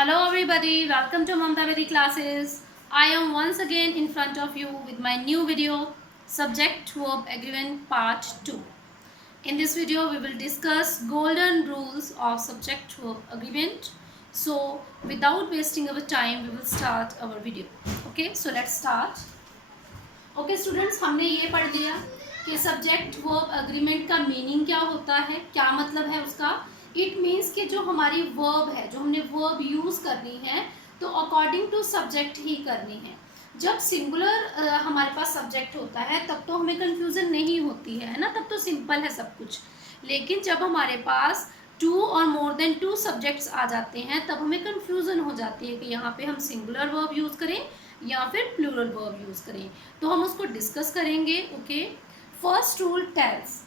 Hello everybody, welcome to Mamta Vedi classes. I am once again in front of you with my new video, Subject Verb Agreement Part 2. In this video, we will discuss golden rules of Subject Verb Agreement. So, without wasting our time, we will start our video. Okay, so let's start. Okay students, हमने ये पढ़ लिया कि subject verb agreement का meaning क्या होता है, क्या मतलब है उसका। इट मीन्स कि जो हमारी वर्ब है, जो हमने वर्ब यूज़ करनी है तो अकॉर्डिंग टू सब्जेक्ट ही करनी है। जब सिंगुलर हमारे पास सब्जेक्ट होता है तब तो हमें कंफ्यूजन नहीं होती है ना, तब तो सिंपल है सब कुछ। लेकिन जब हमारे पास टू और मोर देन टू सब्जेक्ट्स आ जाते हैं तब हमें कंफ्यूजन हो जाती है कि यहाँ पे हम सिंगुलर वर्ब यूज़ करें या फिर प्लूरल वर्ब यूज़ करें। तो हम उसको डिस्कस करेंगे। Okay, first rule tells,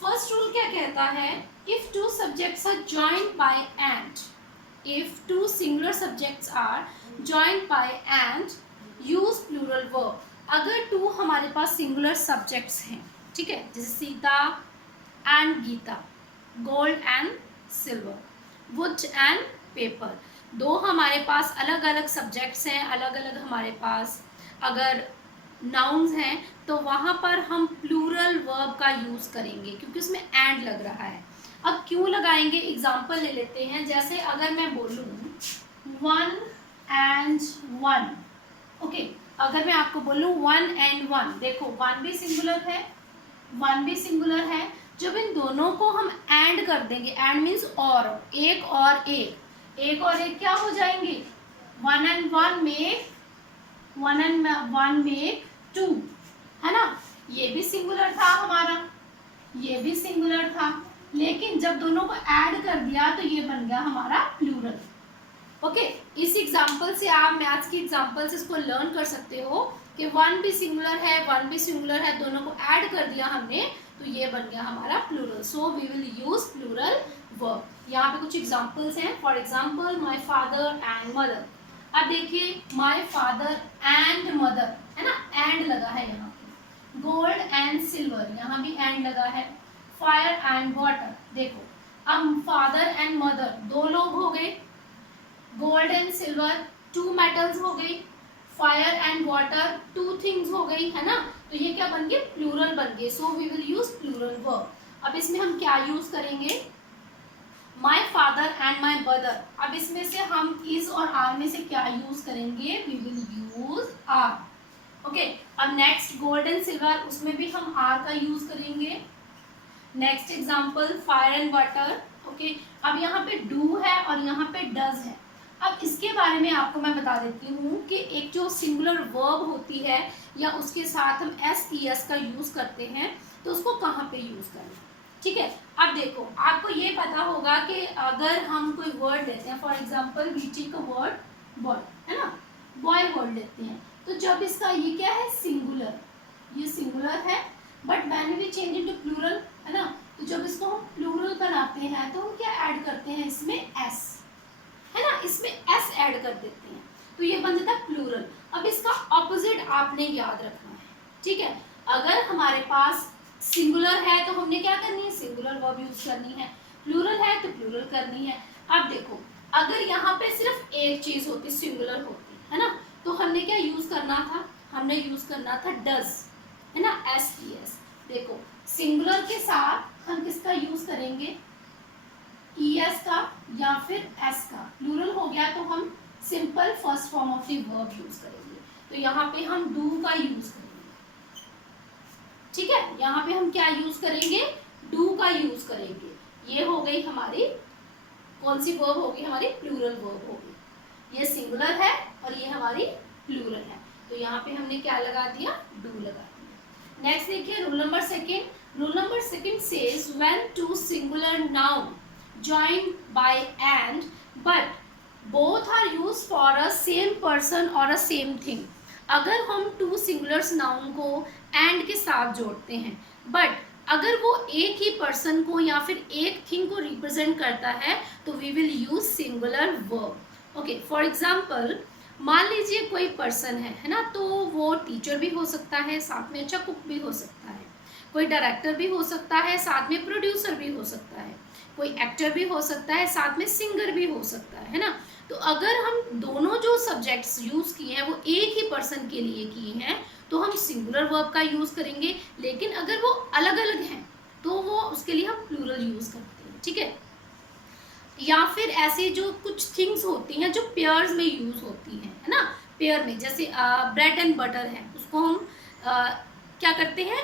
first rule क्या कहता है, if two subjects are joined by and, if two singular subjects are joined by and use plural verb. अगर टू हमारे पास सिंगुलर सब्जेक्ट्स हैं, ठीक है, जैसे Sita and Gita, gold and silver, wood and paper, दो हमारे पास अलग अलग सब्जेक्ट्स हैं, अलग अलग हमारे पास अगर नाउन्स हैं तो वहाँ पर हम प्लूरल वर्ब का यूज़ करेंगे क्योंकि उसमें एंड लग रहा है। अब क्यों लगाएंगे, एग्जांपल ले लेते हैं। जैसे अगर मैं बोलूँ वन एंड वन, ओके, अगर मैं आपको बोलूँ वन एंड वन, देखो वन भी सिंगुलर है, वन भी सिंगुलर है। जब इन दोनों को हम एंड कर देंगे, एंड मीन्स और, एक और एक, एक और एक क्या हो जाएंगे, one and one make, one and one make two, है ना। ये भी सिंगुलर था हमारा, ये भी सिंगुलर था, लेकिन जब दोनों को ऐड कर दिया तो ये बन गया हमारा प्लूरल। ओके, इस एग्जांपल से आप मैथ्स की एग्जांपल से इसको लर्न कर सकते हो कि वन भी सिंगुलर है, वन भी सिंगुलर है, दोनों को ऐड कर दिया हमने तो ये बन गया हमारा plural. So we will use plural verb. यहाँ पे कुछ एग्जांपल्स हैं। For example my father and mother. अब देखिए माय फादर एंड मदर, है ना, एंड लगा है यहाँ पे। गोल्ड एंड सिल्वर, यहाँ भी एंड लगा है। फायर एंड वाटर, देखो अब फादर एंड मदर दो लोग हो गए, gold and silver two metals हो गई, fire and water two things हो गई, है ना। तो ये क्या बन गए, प्लूरल बन गए। So we will use plural verb. अब इसमें हम क्या यूज करेंगे, my father and my mother. अब इसमें से हम इज और आर में से क्या यूज करेंगे, we will use are. Okay, अब नेक्स्ट गोल्ड एंड सिल्वर, उसमें भी हम आर का यूज करेंगे। Next example fire and water. Okay, अब यहाँ पे डू है और यहाँ पे डज है। अब इसके बारे में आपको मैं बता देती हूँ कि एक जो सिंगुलर वर्ब होती है या उसके साथ हम एस ई एस का यूज करते हैं तो उसको कहाँ पे यूज करें, ठीक है। अब देखो आपको ये पता होगा कि अगर हम कोई वर्ड लेते हैं, for example we take a word boy, है ना, बॉय वर्ड लेते हैं, तो जब इसका ये क्या है, सिंगुलर, ये सिंगुलर है, but when we change into plural, है ना, तो जब इसको हम प्लूरल बनाते हैं तो हम क्या ऐड करते हैं इसमें, एस, है ना, इसमें एस ऐड कर देते हैं तो ये बन जाता है प्लूरल। अब इसका ऑपोजिट आपने याद रखना है, ठीक है। अगर हमारे पास सिंगुलर है तो हमने क्या करनी है, सिंगुलर वर्ब यूज करनी है, प्लूरल है तो प्लूरल करनी है। अब देखो अगर यहाँ पे सिर्फ एक चीज होती, सिंगुलर होती, है ना, तो हमने क्या यूज करना था, हमने यूज करना था डज, है ना, एस ई एस। देखो सिंगुलर के साथ हम किसका यूज करेंगे, ई एस का या फिर एस का। प्लूरल हो गया तो हम simple first form of the verb use करेंगे। तो यहाँ पे हम डू का यूज करेंगे, ठीक है, यहाँ पे हम क्या यूज करेंगे, डू का यूज करेंगे। ये हो गई हमारी कौन सी वर्ब होगी, हमारी प्लूरल वर्ब होगी। ये सिंगुलर है और ये हमारी प्लूरल है, तो यहाँ पे हमने क्या लगा दिया, डू लगा दिया। नेक्स्ट देखिए rule number second. Rule number second says when two singular noun joined by and but both are used for a same person or a same thing। अगर हम टू सिंगुलर्स नाउन को and के साथ जोड़ते हैं but अगर वो एक ही पर्सन को या फिर एक थिंग को रिप्रेजेंट करता है तो we will use singular verb. Okay, for example मान लीजिए कोई पर्सन है ना, तो वो टीचर भी हो सकता है, साथ में अच्छा कुक भी हो सकता है, कोई डायरेक्टर भी हो सकता है, साथ में प्रोड्यूसर भी हो सकता है, कोई एक्टर भी हो सकता है, साथ में सिंगर भी हो सकता है ना। तो अगर हम दोनों जो सब्जेक्ट्स यूज़ किए हैं वो एक ही पर्सन के लिए किए हैं तो हम सिंगुलर वर्ब का यूज़ करेंगे, लेकिन अगर वो अलग अलग हैं तो वो उसके लिए हम प्लूरल यूज़ करते हैं, ठीक है। या फिर ऐसी जो कुछ थिंग्स होती हैं जो पेयर्स में यूज़ होती हैं, है ना, पेयर में, जैसे ब्रेड एंड बटर है, उसको हम क्या करते हैं,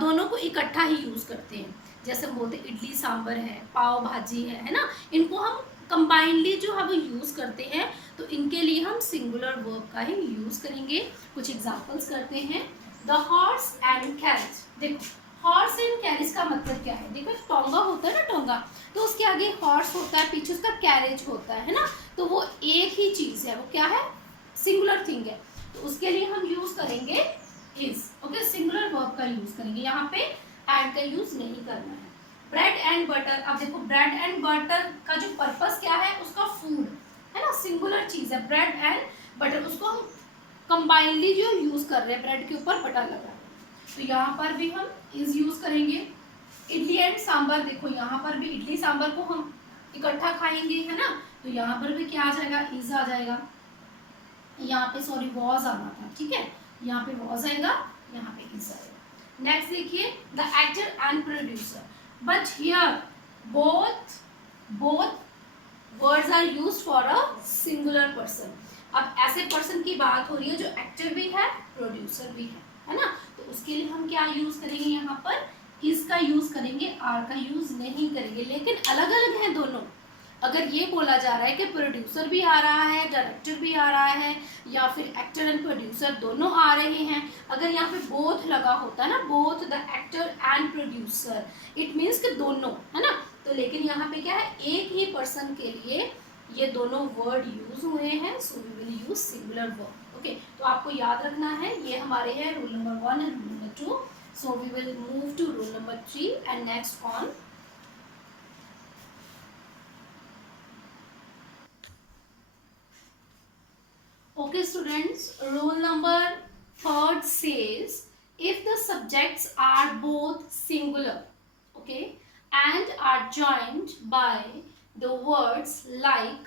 दोनों को इकट्ठा ही यूज़ करते हैं। जैसे हम बोलते हैं इडली सांभर है, पाव भाजी है ना, इनको हम कंबाइनली जो है वो यूज़ करते हैं, तो इनके लिए हम सिंगुलर वर्ब का ही यूज़ करेंगे। कुछ एग्जांपल्स करते हैं। द हॉर्स एंड कैरेज, देखो हॉर्स एंड कैरेज का मतलब क्या है, देखो टोंगा होता है ना, टोंगा, तो उसके आगे हॉर्स होता है, पीछे उसका कैरेज होता है ना, तो वो एक ही चीज़ है, वो क्या है, सिंगुलर थिंग है, तो उसके लिए हम यूज़ करेंगे इज, ओके, सिंगुलर वर्ब का यूज़ करेंगे, यहाँ पे एंड का यूज़ नहीं करना है। ब्रेड एंड बटर, अब देखो ब्रेड एंड बटर का जो पर्पस क्या है, उसका फूड है ना, सिंगुलर चीज़ है ब्रेड एंड बटर, उसको हम कंबाइनली जो यूज़ कर रहे हैं, ब्रेड के ऊपर बटर लगा रहे हैं, तो यहाँ पर भी हम इज यूज़ करेंगे। इडली एंड सांभर, देखो यहाँ पर भी इडली सांभर को हम इकट्ठा खाएंगे, है ना, तो यहाँ पर भी क्या आ जाएगा, इज आ जाएगा। यहाँ पे सॉरी वॉज आना था, ठीक है, यहाँ पे वॉज आएगा, यहाँ पे इज आएगा। नेक्स्ट देखिए, the actor and producer, but here both words are used for a singular person. अब ऐसे पर्सन की बात हो रही है जो एक्टर भी है, प्रोड्यूसर भी है ना, तो उसके लिए हम क्या यूज करेंगे, यहाँ पर इज का यूज करेंगे, आर का यूज नहीं करेंगे, लेकिन अलग अलग हैं दोनों। अगर ये बोला जा रहा है कि प्रोड्यूसर भी आ रहा है, डायरेक्टर भी आ रहा है, या फिर एक्टर एंड प्रोड्यूसर दोनों आ रहे हैं, अगर यहाँ पे बोथ लगा होता है ना, both the actor and producer, it means कि दोनों, है ना, तो लेकिन यहाँ पे क्या है, एक ही पर्सन के लिए ये दोनों वर्ड यूज हुए हैं, so we will use singular verb, okay. तो आपको याद रखना है, ये हमारे हैं rule number 1 and rule number 2, so we will move to rule number 3 and next on. Okay students, rule number 3 says if the subjects are both singular, okay, and are joined by the words like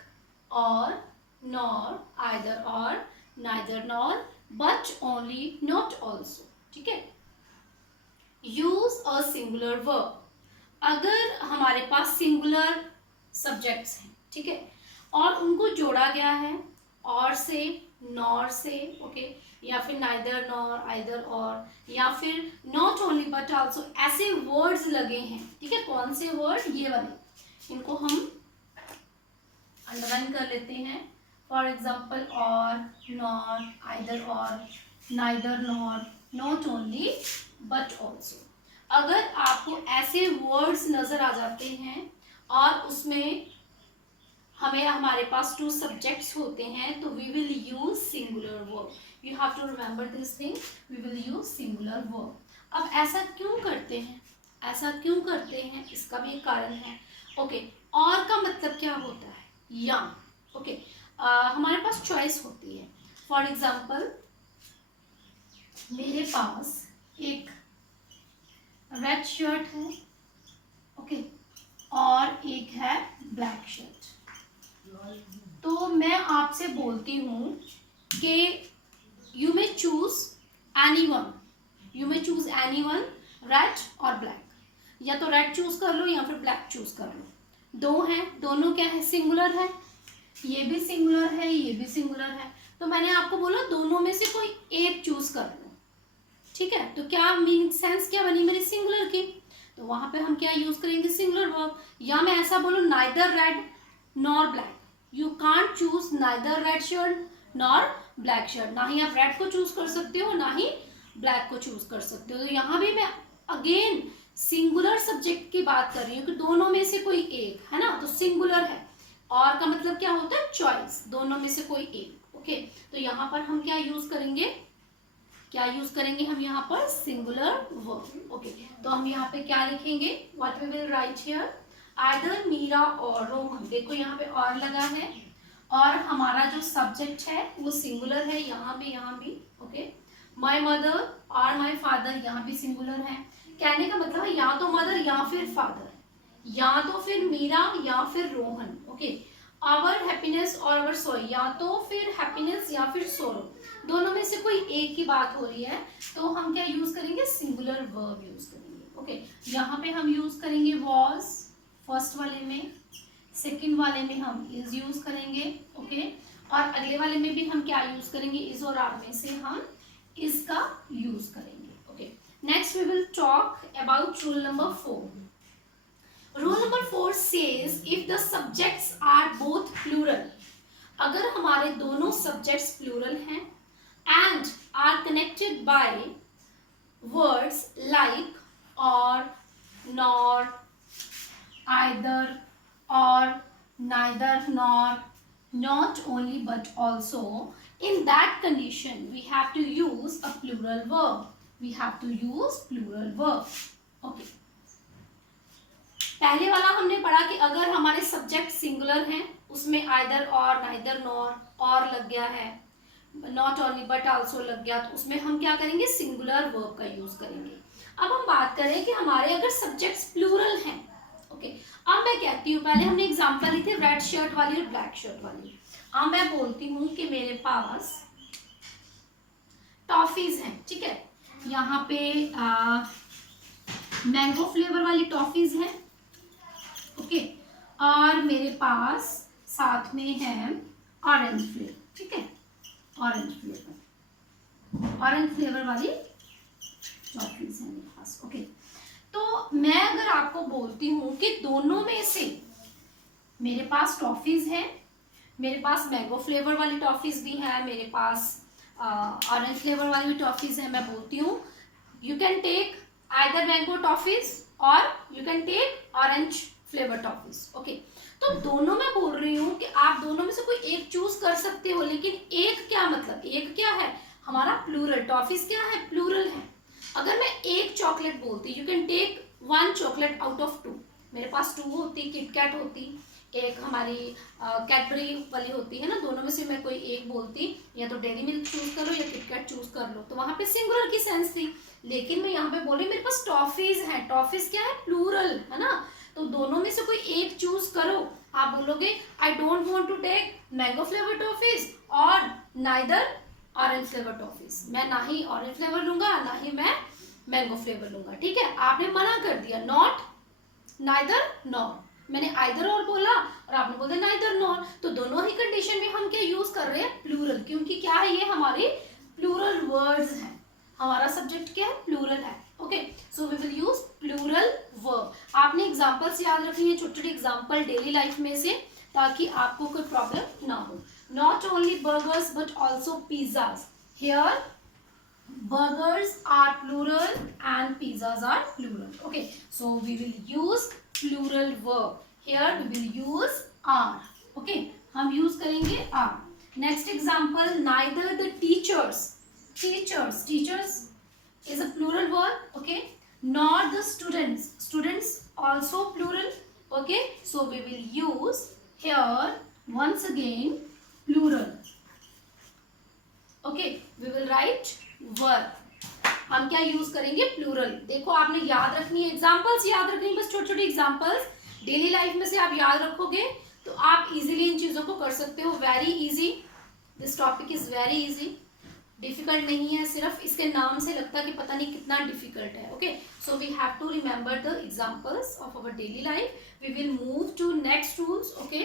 or, nor, either or, neither nor, but only, not also, ठीक है, use a singular verb। अगर हमारे पास singular subjects हैं, ठीक है, और उनको जोड़ा गया है और से, नॉर से, ओके, या फिर नाइदर नॉर, आइदर और, या फिर नॉट ओनली बट आल्सो, ऐसे वर्ड्स लगे हैं, ठीक है, कौन से वर्ड, ये वाले, इनको हम अंडरलाइन कर लेते हैं। फॉर एग्जाम्पल और, नॉर, आइदर और, neither nor, not only but also. अगर आपको ऐसे वर्ड्स नजर आ जाते हैं और उसमें हमें हमारे पास 2 सब्जेक्ट्स होते हैं, तो we will use singular verb. You have to remember this thing, we will use singular verb. अब ऐसा क्यों करते हैं, ऐसा क्यों करते हैं, इसका भी एक कारण है, ओके। और का मतलब क्या होता है, या, ओके, हमारे पास चॉइस होती है। फॉर एग्जाम्पल मेरे पास एक रेड शर्ट है, ओके, और एक है ब्लैक शर्ट, तो मैं आपसे बोलती हूँ कि you may choose any one, you may choose any one, red और ब्लैक, या तो रेड चूज कर लो या फिर ब्लैक चूज कर लो। दो हैं, दोनों क्या है, सिंगुलर है, ये भी सिंगुलर है, ये भी सिंगुलर है, तो मैंने आपको बोला दोनों में से कोई एक चूज कर लो, ठीक है, तो क्या मीन सेंस क्या बनी मेरी, सिंगुलर की, तो वहां पे हम क्या यूज करेंगे, सिंगुलर वर्ब। या मैं ऐसा बोलूँ neither red nor black, you can't choose neither red shirt nor black shirt, ना ही आप रेड को चूज कर सकते हो ना ही ब्लैक को चूज कर सकते हो। तो यहाँ भी मैं अगेन सिंगुलर सब्जेक्ट की बात कर रही हूँ कि दोनों में से कोई एक, है ना, तो सिंगुलर है, और का मतलब क्या होता है, चॉइस, दोनों में से कोई एक, ओके। तो यहाँ पर हम क्या यूज करेंगे, क्या यूज करेंगे हम यहाँ पर, सिंगुलर वर्ब, ओके। तो हम यहाँ पे क्या लिखेंगे, what we will write here, either Meera और रोहन, देखो यहाँ पे और लगा है, और हमारा जो सब्जेक्ट है वो सिंगुलर है, यहाँ भी, ओके। माय मदर और माय फादर, यहाँ भी सिंगुलर है, कहने का मतलब है या तो मदर या फिर फादर, या तो फिर मीरा या फिर रोहन, ओके। आवर हैप्पीनेस और आवर सोई, या तो फिर हैप्पीनेस या फिर सोरो, दोनों में से कोई एक की बात हो रही है, तो हम क्या यूज करेंगे, सिंगुलर वर्ब यूज करेंगे। ओके, यहाँ पे हम यूज करेंगे वॉज फर्स्ट वाले में, सेकंड वाले में हम इज यूज करेंगे। ओके, और अगले वाले में भी हम क्या यूज करेंगे, इज और आर में से हम इसका यूज करेंगे। Okay, next we will talk about rule number 4। Rule number 4 says if the subjects are both plural, अगर हमारे दोनों सब्जेक्ट्स प्लूरल हैं and are connected by words like or, nor, either, or, neither, nor, not only but also, in that condition we have to use a plural verb. We have to use plural verb. Okay, पहले वाला हमने पढ़ा कि अगर हमारे subject singular हैं, उसमें either और, नाइदर नॉर, और लग गया है, नॉट ओनली बट आल्सो लग गया, तो उसमें हम क्या करेंगे, सिंगुलर वर्ब का यूज करेंगे। अब हम बात करें कि हमारे अगर सब्जेक्ट्स प्लूरल हैं। ओके, अब मैं कहती हूँ, पहले हमने एग्जांपल ली थी रेड शर्ट वाली और ब्लैक शर्ट वाली। अब मैं बोलती हूँ कि मेरे पास टॉफीज हैं, ठीक है, यहाँ पे मैंगो फ्लेवर वाली टॉफीज हैं। ओके, और मेरे पास साथ में है ऑरेंज फ्लेवर, ठीक है, ऑरेंज फ्लेवर वाली टॉफीज है मेरे पास। ओके, तो मैं अगर आपको बोलती हूँ कि दोनों में से मेरे पास टॉफीज है, मेरे पास मैंगो फ्लेवर वाली टॉफीज भी है, मेरे पास ऑरेंज फ्लेवर वाली भी टॉफीज है, मैं बोलती हूँ you can take either mango toffees or you can take orange flavour toffees. Okay, तो दोनों मैं बोल रही हूँ कि आप दोनों में से कोई एक चूज कर सकते हो, लेकिन एक क्या मतलब, एक क्या है हमारा प्लूरल, टॉफीज क्या है, प्लूरल है। अगर मैं एक चॉकलेट बोलती, you can take 1 chocolate out of 2, मेरे पास 2 होती, किटकैट होती, एक हमारी कैडबरी वाली होती है ना, दोनों में से मैं कोई एक बोलती, या तो डेयरी मिल्क चूज करो या किटकैट चूज कर लो, तो वहां पे सिंगुलर की सेंस थी। लेकिन मैं यहाँ पे बोली मेरे पास टॉफीज है, टॉफीज क्या है, प्लूरल है ना, तो दोनों में से कोई एक चूज करो। आप बोलोगे I don't want to take mango flavour toffees और नाइदर ऑरेंज फ्लेवर टॉफीज, मैं ना ही ऑरेंज फ्लेवर लूंगा ना ही मैं मैंगो फ्लेवर लूंगा, ठीक है, आपने मना कर दिया, नॉट, नाइदर, नॉर, मैंने आइदर और बोला और आपने बोला नाइदर नॉर, तो दोनों ही कंडीशन में हम क्या यूज कर रहे हैं, प्लूरल, क्योंकि क्या है, ये हमारे प्लूरल वर्ड्स हैं, हमारा सब्जेक्ट क्या है, प्लूरल है। Okay, so we will use plural verb. आपने एग्जांपल्स याद रखनी है, छोटे छोटे एग्जांपल डेली लाइफ में से, ताकि आपको कोई प्रॉब्लम ना हो। Not only burgers but also pizzas, here burgers are plural and pizzas are plural. Okay, so we will use plural verb. Here we will use are. Okay, हम use करेंगे are. Next example, neither the teachers is a plural word. Okay, nor the students also plural. Okay, so we will use here once again plural. Okay, we will write verb, हम क्या use करेंगे, plural. देखो आपने याद रखनी है, examples याद रखनी है, बस छोटे छोटे एग्जांपल्स डेली लाइफ में से आप याद रखोगे तो आप इजीली इन चीजों को कर सकते हो। Very easy, this topic is very easy, difficult नहीं है, सिर्फ इसके नाम से लगता है कि पता नहीं कितना डिफिकल्ट है। Okay, so we have to remember the examples of our daily life. We will move to next rules. Okay,